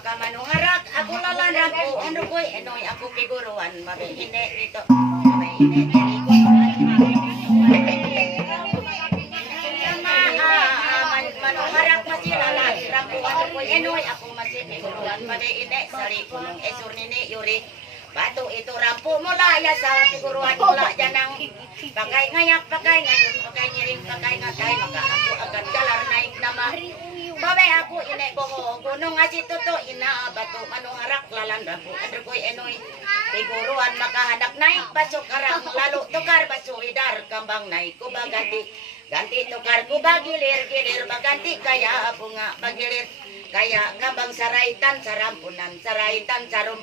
maka manuharak ako lalanrag ko ano ko'y enoy ako kiguruan mabay ine ito mabay ine manuharak masilala irang ko ano ko'y enoy ako masikiguruan mabay ine sari kunong esur nini yuri batu itu rampu mula ya sa siguruan mula dyan ang pakai ngayak pakai ngayon pakai nyiring pakai ngatay maka ako agad galar naik nama babay ako ine boho gunung asit toto ina batu manuharak lalan rampu adro ko'y enoy siguruan makahadak naik basok karang lalu tukar baso idar kambang naik kuba ganti tukar kuba gilir baganti kaya bunga bagilir kaya kambang saraitan sarampunan saraitan sarum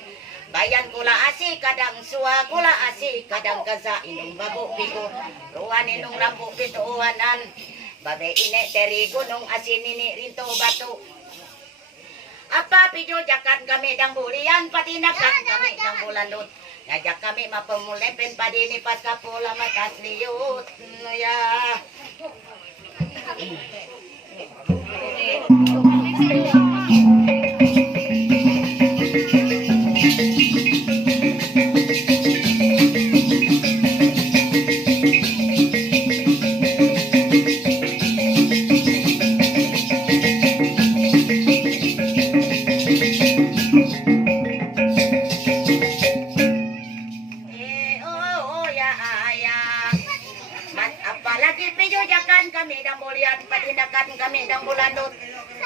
bayan kula asi kadang suwa kula asi kadang kaza inung babu pigo ruan inung rampu pituanan babe ine teri gunung asin ini rinto batu apa pijo jakan kami dang bulian pati nakat kami dang bulandut ngajak kami mapemulepen padi ini pas kapula matas liut ya kami dang bulian patindakan kami dang bulandut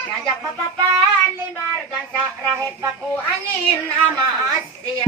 ngajak papapan limbar gansa rahet paku angin ama Asia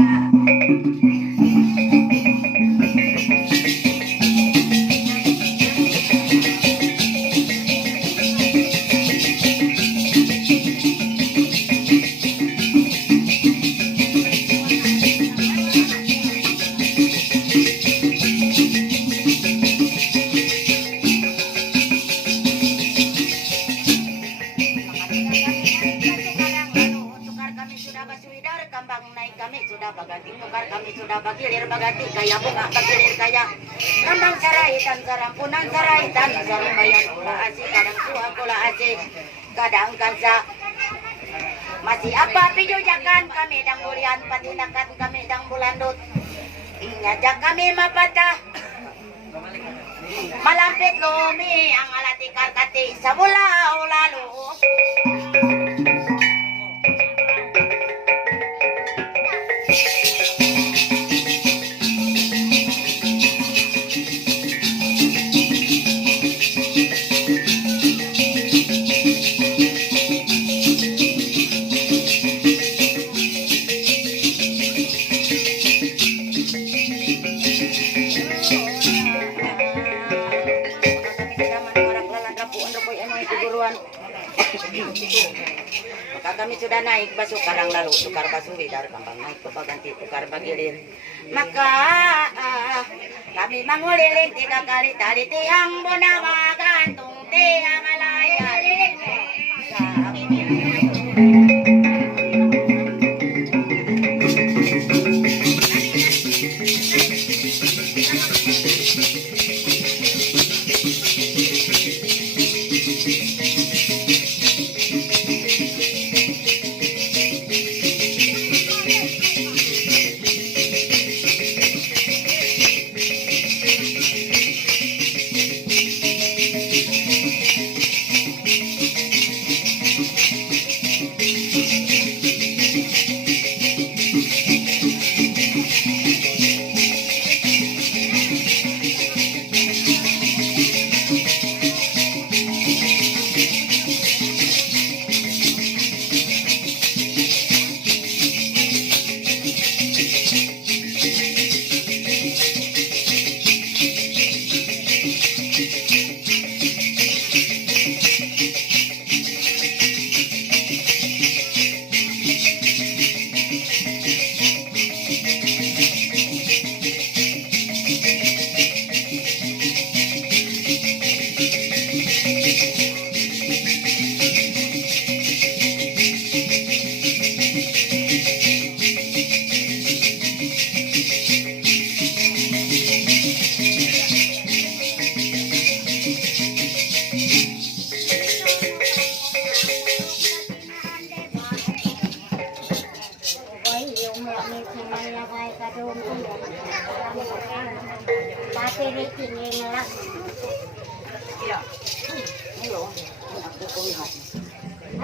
bagilir bagati kaya bunga bagilir kaya kambang saraitan sarampunan saraitan sarimbayan kula asik kadang suha kula asik kadang kansa masih apa pijujakan kami dang bulian patinakan kami dang bulandut ngajak kami mapatah malampit lumi ang alati karkati sa bulau lalu maka kami sudah naik baso karang lalu tukar baso widar kambang naik ganti tukar bagilir maka kami manguliling 3 kali tali tiang bonawa gantung tiang alaya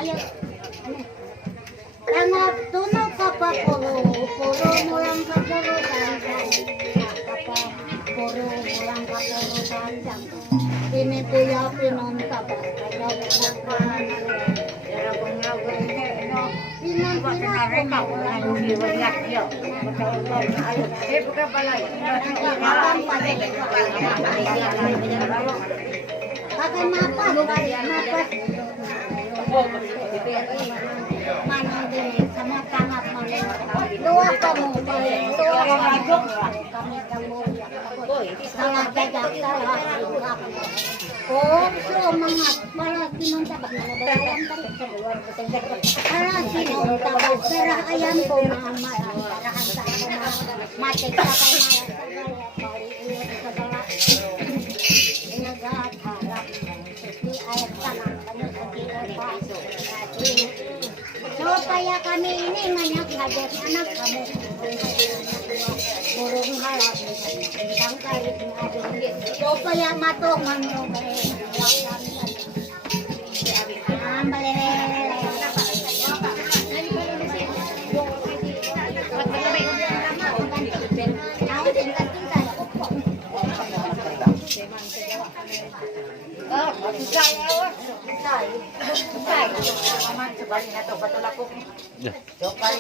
Ayo. Tangap tunog ka pa puro mo lang ka puro puro mo lang ka puro sandang. Ini puya pinonta ba? Kaya mana din sama tangap mo dua kamu dua kami kamu salah jajak salah oh so mangat malah kinonta ba na dalan para kinonta ba pera ayam ko mama parahan sa mate ka kay supaya kami ini banyak belajar anak kamu burung halal tentang kali supaya matong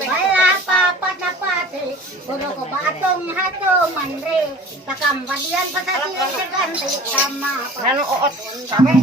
Wala papat na pati, puro ko batong hatong manre, takambadian pa sa sigagan, tama pa. Ano oot? Sabi?